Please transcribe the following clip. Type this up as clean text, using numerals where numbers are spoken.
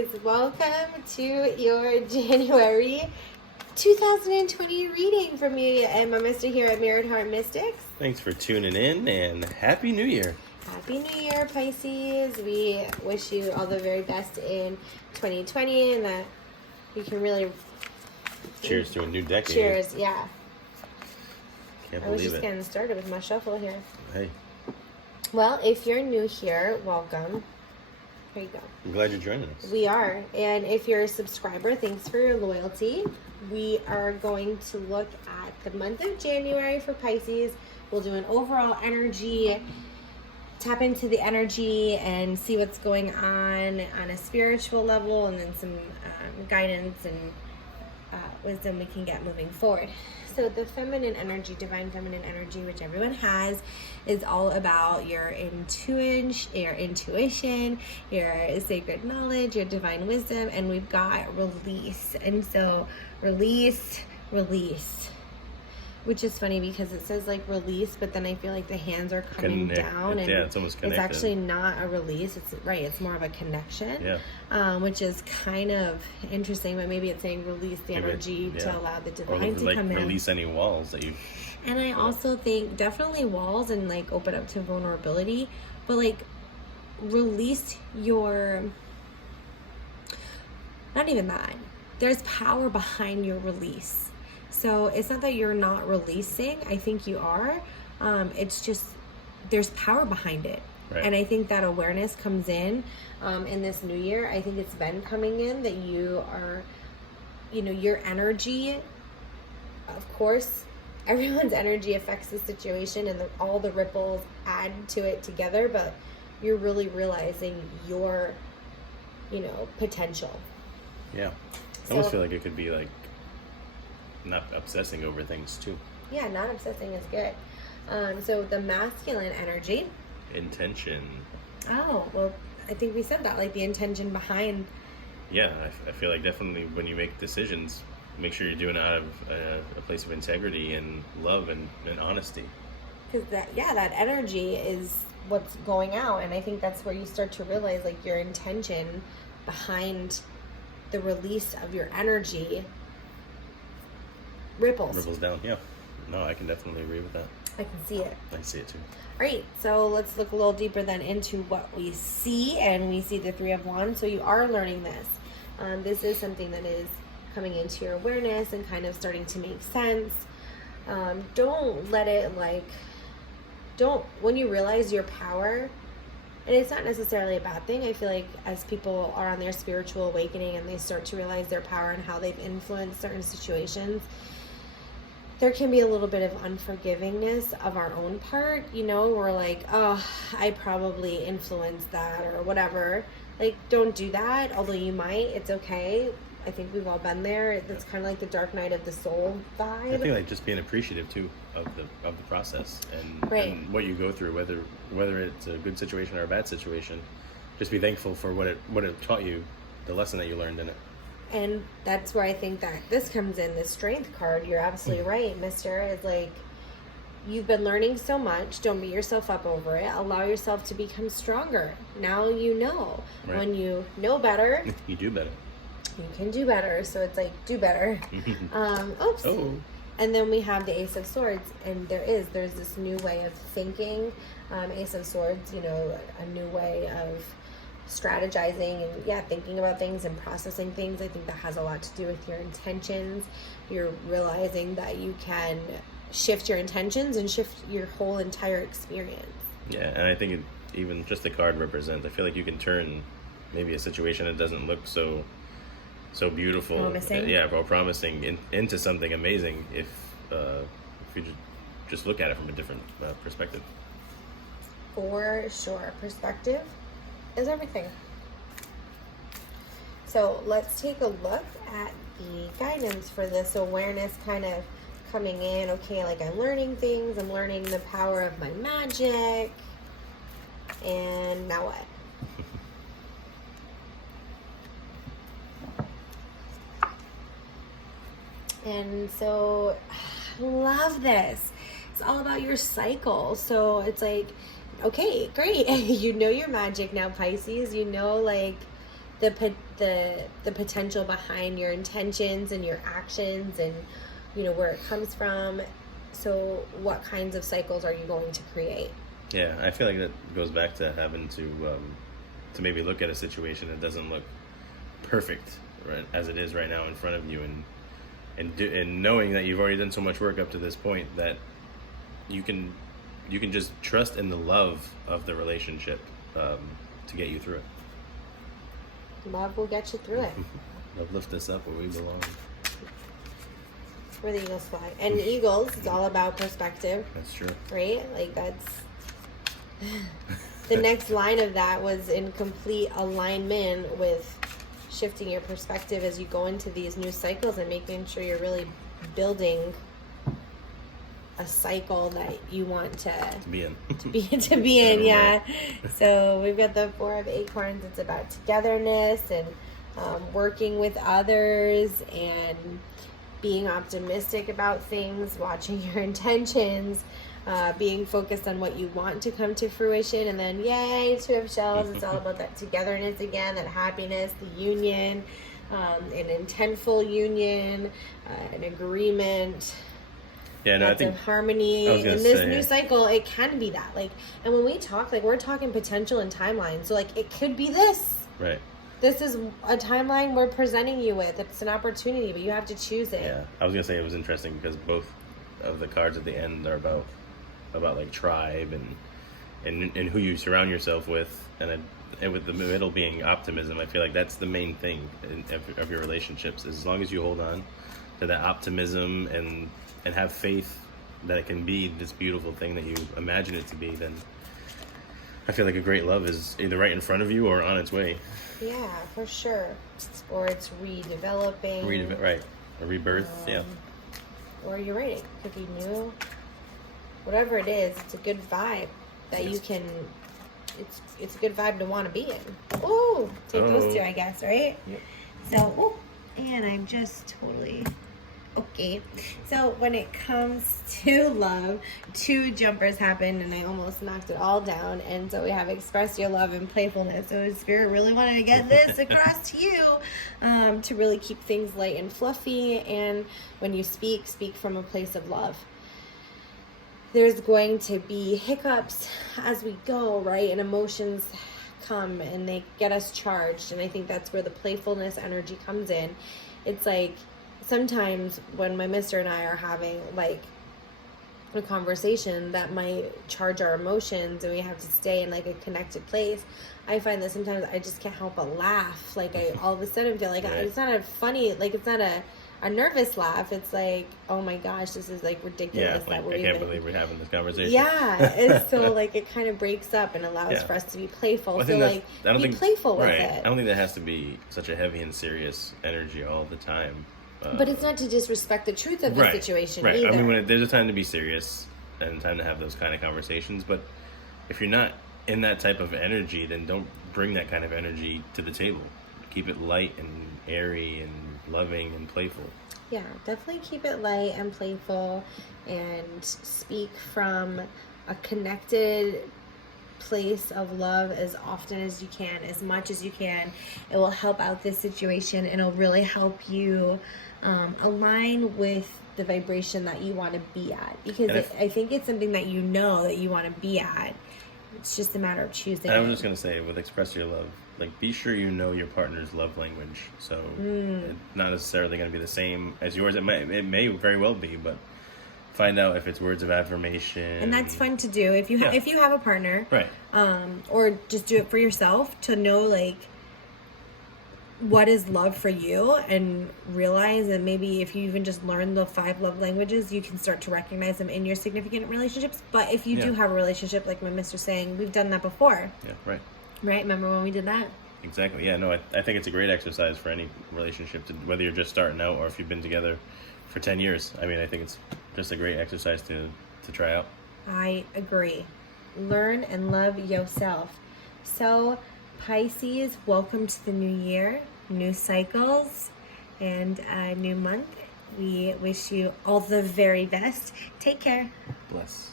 Pisces, welcome to your January 2020 reading from me and my mister here at Mirrored Heart Mystics. Thanks for tuning in and Happy New Year. Happy New Year, Pisces. We wish you all the very best in 2020 and that you can really... Cheers to a new decade. Cheers, yeah. Can't believe it. I was just getting started with my shuffle here. Hey. Well, if you're new here, welcome. Here you go. I'm glad you're joining us. We are. And if you're a subscriber, thanks for your loyalty. We are going to look at the month of January for Pisces. We'll do an overall energy, tap into the energy and see what's going on a spiritual level, and then some guidance and wisdom we can get moving forward. So the feminine energy, divine feminine energy, which everyone has, is all about your intuition, your sacred knowledge, your divine wisdom, and we've got release. And so release, which is funny because it says like release, but then I feel like the hands are coming down, and yeah, it's almost connected. It's actually not a release. It's right. It's more of a connection. Yeah. Which is kind of interesting, but maybe it's saying release the energy to allow the divine to come in. Release any walls that you. And I also think definitely walls and like open up to vulnerability, but like release your. Not even that. There's power behind your release. So it's not that you're not releasing. I think you are. It's just there's power behind it. Right. And I think that awareness comes in this new year. I think it's been coming in that you are, your energy, of course, everyone's energy affects the situation and all the ripples add to it together, but you're really realizing your, potential. Yeah. I almost feel like it could be like not obsessing over things too. Yeah, not obsessing is good. So the masculine energy. Intention. Oh, well, I think we said that, like the intention behind. Yeah, I feel like definitely when you make decisions, make sure you're doing it out of a place of integrity and love and honesty. Because that energy is what's going out. And I think that's where you start to realize like your intention behind the release of your energy ripples down. Yeah. No, I can definitely agree with that. I can see it. I see it too. All right, so let's look a little deeper then into what we see, and we see the Three of Wands. So you are learning this. This is something that is coming into your awareness and kind of starting to make sense. Don't let it when you realize your power, and it's not necessarily a bad thing. I feel like as people are on their spiritual awakening and they start to realize their power and how they've influenced certain situations, there can be a little bit of unforgivingness of our own part. We're like, oh, I probably influenced that or whatever. Like, don't do that. Although you might, it's okay. I think we've all been there. It's kind of like the dark night of the soul vibe. I think like just being appreciative too of the process and what you go through, whether it's a good situation or a bad situation. Just be thankful for what it taught you, the lesson that you learned in it. And that's where I think that this comes in, the strength card. You're absolutely right, mister. It's like, you've been learning so much. Don't beat yourself up over it. Allow yourself to become stronger. Now you know. Right. When you know better, you do better. You can do better. So it's like, do better. Oops. Oh. And then we have the Ace of Swords. And there's this new way of thinking. Ace of Swords, a new way of strategizing and thinking about things and processing things. I think that has a lot to do with your intentions. You're realizing that you can shift your intentions and shift your whole entire experience. Yeah, and I think even just the card represents, I feel like you can turn maybe a situation that doesn't look so beautiful, promising into something amazing if you just look at it from a different perspective. For sure. Perspective is everything. So let's take a look at the guidance for this awareness kind of coming in. Okay, like I'm learning things. I'm learning the power of my magic. And now what? And so I love this. It's all about your cycle. So it's like, okay, great. You know your magic now, Pisces. You know, like, the potential behind your intentions and your actions, and where it comes from. So what kinds of cycles are you going to create? Yeah, I feel like that goes back to having to maybe look at a situation that doesn't look perfect, right, as it is right now in front of you, and knowing that you've already done so much work up to this point that you can just trust in the love of the relationship to get you through it. Love will get you through it. Love lift us up where we belong. Where the eagles fly. And eagles, it's all about perspective. That's true. Right? Like, that's... The next line of that was in complete alignment with shifting your perspective as you go into these new cycles and making sure you're really building a cycle that you want to be in. to be in, yeah. So we've got the Four of Acorns. It's about togetherness and working with others and being optimistic about things, watching your intentions, being focused on what you want to come to fruition. And then, yay, Two of Shells. It's all about that togetherness again, that happiness, the union, an intentful union, an agreement. Yeah, no, I think harmony in this new cycle. It can be that, like, and when we talk, like, we're talking potential and timeline. So, like, it could be this. Right. This is a timeline we're presenting you with. It's an opportunity, but you have to choose it. Yeah, I was gonna say it was interesting because both of the cards at the end are about like tribe and who you surround yourself with, and with the middle being optimism. I feel like that's the main thing of your relationships. As long as you hold on to that optimism and have faith that it can be this beautiful thing that you imagine it to be, then I feel like a great love is either right in front of you or on its way. Yeah, for sure. Or it's redeveloping. Right. A rebirth, yeah. Or you're right, it could be new. Whatever it is, it's a good vibe that you can... It's a good vibe to want to be in. Ooh! Take those two, I guess, right? Yep. So, and I'm just totally... Okay, so when it comes to love, two jumpers happen, and I almost knocked it all down. And so we have express your love and playfulness. So Spirit really wanted to get this across to you, to really keep things light and fluffy. And when you speak from a place of love. There's going to be hiccups as we go, right? And emotions come and they get us charged. And I think that's where the playfulness energy comes in. It's like, sometimes when my mister and I are having like a conversation that might charge our emotions and we have to stay in like a connected place, I find that sometimes I just can't help but laugh. Like I all of a sudden feel like it's not a funny, like it's not a nervous laugh. It's like, oh my gosh, this is like ridiculous. Yeah, like, I can't believe we're having this conversation. Yeah, and so like it kind of breaks up and allows for us to be playful. Well, so like be playful with it. I don't think that has to be such a heavy and serious energy all the time. But it's not to disrespect the truth of the situation either. I mean, there's a time to be serious and time to have those kind of conversations. But if you're not in that type of energy, then don't bring that kind of energy to the table. Keep it light and airy and loving and playful. Yeah, definitely keep it light and playful and speak from a connected place of love as often as you can, as much as you can. It will help out this situation and it'll really help you align with the vibration that you want to be at, because I think it's something that you know that you want to be at. It's just a matter of choosing. I was just going to say, with express your love, like, be sure you know your partner's love language. So it's not necessarily going to be the same as yours. It may very well be, but find out if it's words of affirmation. And that's fun to do if you if you have a partner, right? Or just do it for yourself to know like what is love for you, and realize that maybe if you even just learn the 5 love languages, you can start to recognize them in your significant relationships. But if you do have a relationship, like my mister saying, we've done that before. Yeah, right. Right? Remember when we did that? Exactly. Yeah, no, I think it's a great exercise for any relationship, whether you're just starting out or if you've been together for 10 years. I mean, I think it's just a great exercise to try out. I agree. Learn and love yourself. So, Pisces, welcome to the new year, new cycles, and a new month. We wish you all the very best. Take care. Bless.